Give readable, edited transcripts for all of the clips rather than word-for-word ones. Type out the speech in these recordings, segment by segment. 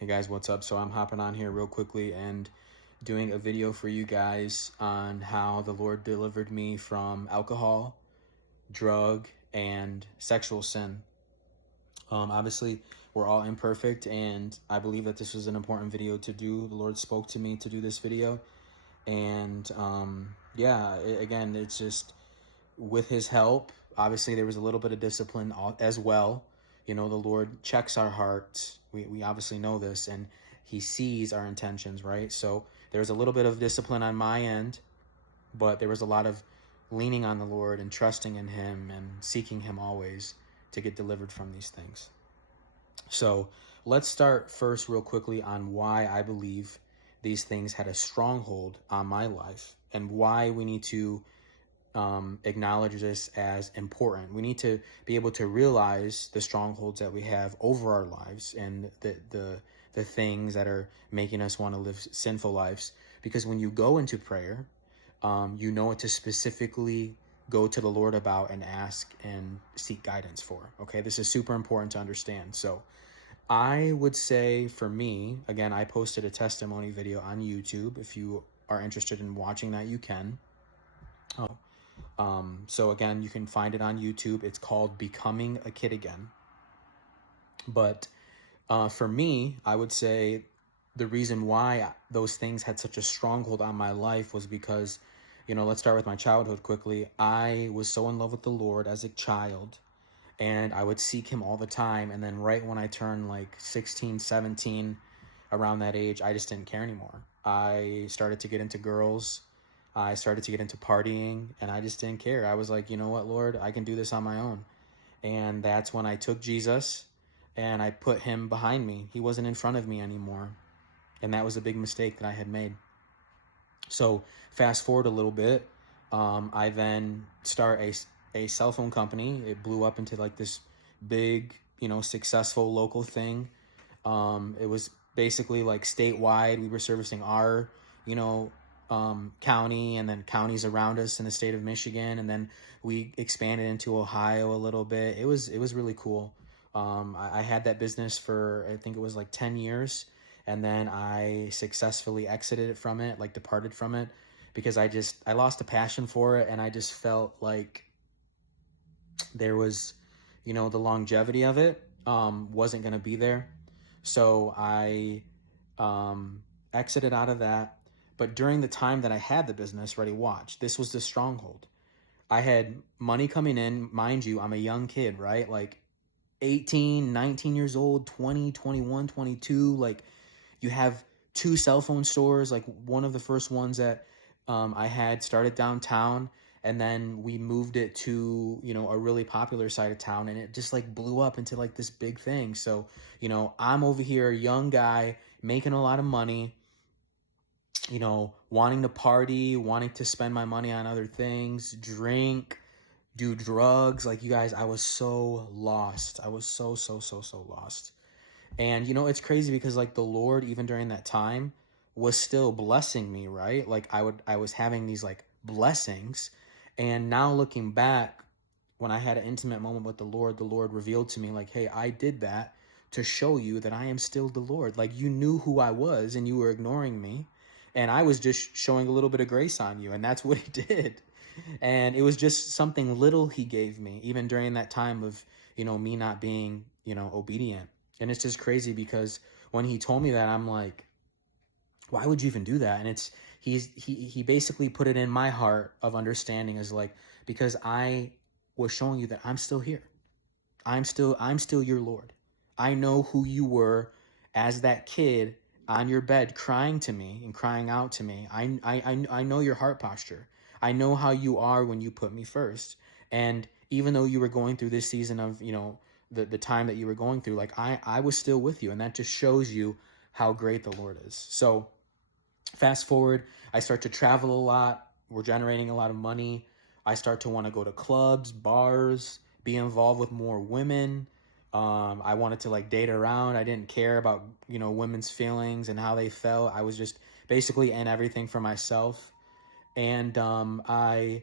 Hey guys, what's up? So I'm hopping on here real quickly and doing a video for you guys on how the Lord delivered me from alcohol, drug, and sexual sin. Obviously, we're all imperfect, and I believe that this was an important video to do. The Lord spoke to me to do this video, and again, it's just with His help. Obviously, there was a little bit of discipline as well. You know, the Lord checks our hearts. We obviously know this, and He sees our intentions, right? So there's a little bit of discipline on my end, but there was a lot of leaning on the Lord and trusting in Him and seeking Him always to get delivered from these things. So let's start first real quickly on why I believe these things had a stronghold on my life and why we need to acknowledge this as important. We need to be able to realize the strongholds that we have over our lives and the things that are making us want to live sinful lives. Because when you go into prayer, you know what to specifically go to the Lord about and ask and seek guidance for. Okay, this is super important to understand. So I would say for me, again, I posted a testimony video on YouTube. If you are interested in watching that, you can. So again, you can find it on YouTube. It's called Becoming a Kid Again. But for me, I would say the reason why those things had such a stronghold on my life was because, you know, let's start with my childhood quickly. I was so in love with the Lord as a child, and I would seek Him all the time. And then right when I turned like 16, 17, around that age, I just didn't care anymore. I started to get into girls. I started to get into partying, and I just didn't care. I was like, you know what, Lord, I can do this on my own. And that's when I took Jesus and I put Him behind me. He wasn't in front of me anymore. And that was a big mistake that I had made. So fast forward a little bit, I then start a cell phone company. It blew up into like this big, you know, successful local thing. It was basically like statewide. We were servicing our, you know, county and then counties around us in the state of Michigan. And then we expanded into Ohio a little bit. It was really cool. I had that business for, I think it was like 10 years. And then I successfully exited from it, like departed from it, because I lost a passion for it. And I just felt like there was, you know, the longevity of it wasn't going to be there. So I exited out of that. But during the time that I had the business, ready, watch, this was the stronghold. I had money coming in. Mind you, I'm a young kid, right? Like 18, 19 years old, 20, 21, 22. Like you have two cell phone stores. Like one of the first ones that I had started downtown, and then we moved it to, you know, a really popular side of town, and it just like blew up into like this big thing. So, you know, I'm over here, a young guy making a lot of money, you know, wanting to party, wanting to spend my money on other things, drink, do drugs. Like, you guys, I was so lost. I was so lost. And, you know, it's crazy because like the Lord, even during that time, was still blessing me, right? Like I was having these like blessings. And now looking back, when I had an intimate moment with the Lord revealed to me like, hey, I did that to show you that I am still the Lord. Like, you knew who I was and you were ignoring me. And I was just showing a little bit of grace on you. And that's what He did. And it was just something little He gave me, even during that time of, you know, me not being, you know, obedient. And it's just crazy because when He told me that, I'm like, why would you even do that? And he basically put it in my heart of understanding as like, because I was showing you that I'm still here. I'm still your Lord. I know who you were as that kid on your bed crying to me and crying out to me. I know your heart posture. I know how you are when you put me first. And even though you were going through this season of, you know, the time that you were going through, like I was still with you. And that just shows you how great the Lord is. So fast forward, I start to travel a lot. We're generating a lot of money. I start to want to go to clubs, bars, be involved with more women. I wanted to like date around. I didn't care about, you know, women's feelings and how they felt. I was just basically in everything for myself. And I,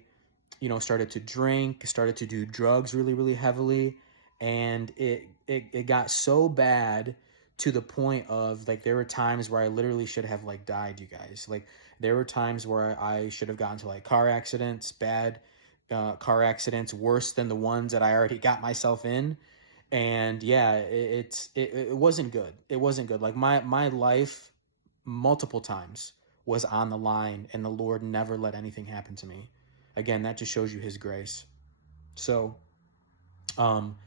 you know, started to drink, started to do drugs really heavily. And it got so bad to the point of like, there were times where I literally should have like died, you guys. Like, there were times where I should have gotten to like car accidents, bad car accidents, worse than the ones that I already got myself in. And yeah, it wasn't good. It wasn't good. Like, my life multiple times was on the line, and the Lord never let anything happen to me. Again, that just shows you his grace. So, um,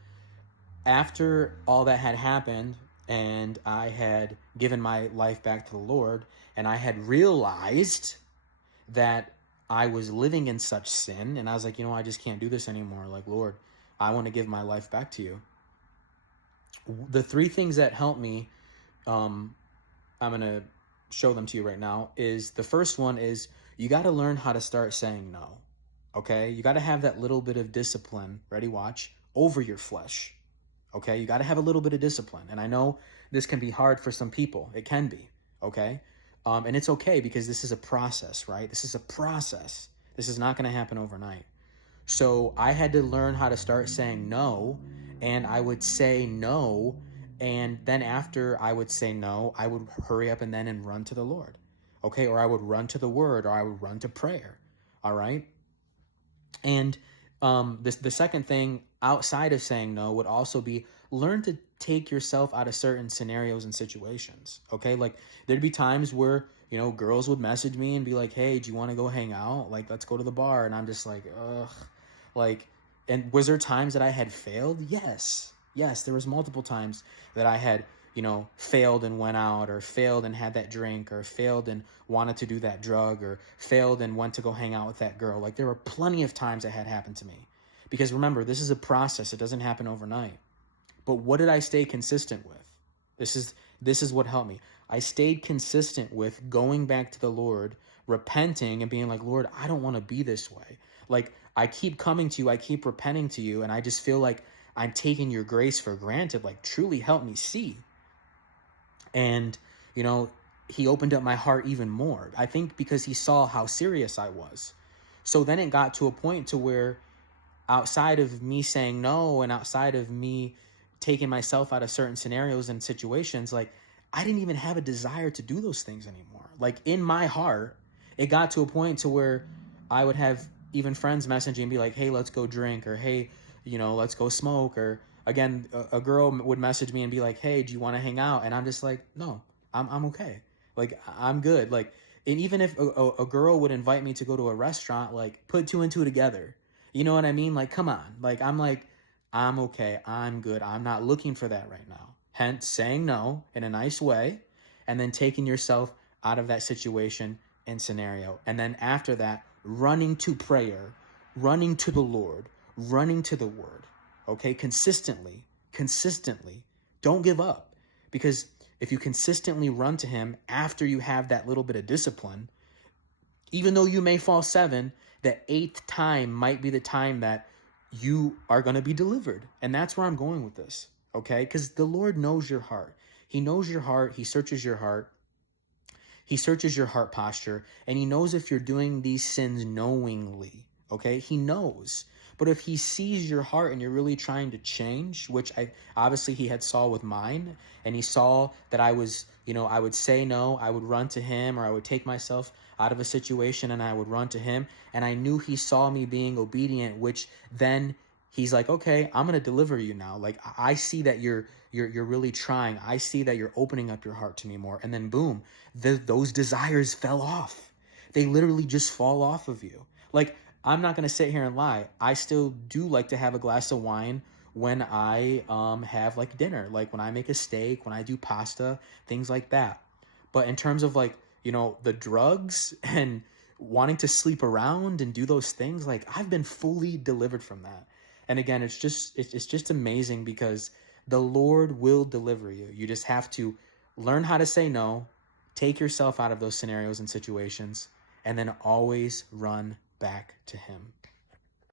after all that had happened, and I had given my life back to the Lord, and I had realized that I was living in such sin, and I was like, I just can't do this anymore. Like, Lord, I want to give my life back to you. The three things that helped me, I'm going to show them to you right now, is the first one is you got to learn how to start saying no. Okay? You got to have that little bit of discipline, ready, watch, over your flesh. Okay? You got to have a little bit of discipline. And I know this can be hard for some people. It can be. Okay? And it's okay, because this is a process, right? This is a process. This is not going to happen overnight. So I had to learn how to start saying no, and I would say no, and then after I would say no, I would hurry up and run to the Lord. Okay? Or I would run to the word, or I would run to prayer. All right? And the second thing outside of saying no would also be learn to take yourself out of certain scenarios and situations. Okay? Like, there'd be times where, girls would message me and be like, hey, do you want to go hang out? Like, let's go to the bar. And I'm just like, ugh. Like, and was there times that I had failed? Yes. Yes, there was multiple times that I had, failed and went out, or failed and had that drink, or failed and wanted to do that drug, or failed and went to go hang out with that girl. Like, there were plenty of times that had happened to me. Because remember, this is a process. It doesn't happen overnight. But what did I stay consistent with? This is what helped me. I stayed consistent with going back to the Lord, repenting, and being like, Lord, I don't want to be this way. Like, I keep coming to you, I keep repenting to you, and I just feel like I'm taking your grace for granted. Like, truly help me see. And, he opened up my heart even more. I think because he saw how serious I was. So then it got to a point to where, outside of me saying no, and outside of me taking myself out of certain scenarios and situations, like, I didn't even have a desire to do those things anymore. Like, in my heart, it got to a point to where I would have even friends messaging and be like, hey, let's go drink, or hey, let's go smoke. Or again, a girl would message me and be like, hey, do you want to hang out? And I'm just like, no, I'm okay. Like, I'm good. Like, and even if a girl would invite me to go to a restaurant, like, put two and two together. You know what I mean? Like, come on. Like, I'm okay. I'm good. I'm not looking for that right now. Hence, saying no in a nice way, and then taking yourself out of that situation and scenario. And then after that, running to prayer, running to the Lord, running to the word. Okay? Consistently. Don't give up. Because if you consistently run to him after you have that little bit of discipline, even though you may fall 7, the 8th time might be the time that you are going to be delivered. And that's where I'm going with this. Okay? Because the Lord knows your heart. He knows your heart. He searches your heart. He searches your heart posture, and he knows if you're doing these sins knowingly. Okay? He knows. But if he sees your heart and you're really trying to change, which obviously he had saw with mine, and he saw that I was, I would say no, I would run to him, or I would take myself out of a situation and I would run to him. And I knew he saw me being obedient, which then he's like, okay, I'm going to deliver you now. Like, I see that you're really trying. I see that you're opening up your heart to me more. And then boom, those desires fell off. They literally just fall off of you. Like, I'm not going to sit here and lie. I still do like to have a glass of wine when I have like dinner, like when I make a steak, when I do pasta, things like that. But in terms of like, the drugs and wanting to sleep around and do those things, like, I've been fully delivered from that. And again, it's just amazing, because the Lord will deliver you. You just have to learn how to say no, take yourself out of those scenarios and situations, and then always run back to him.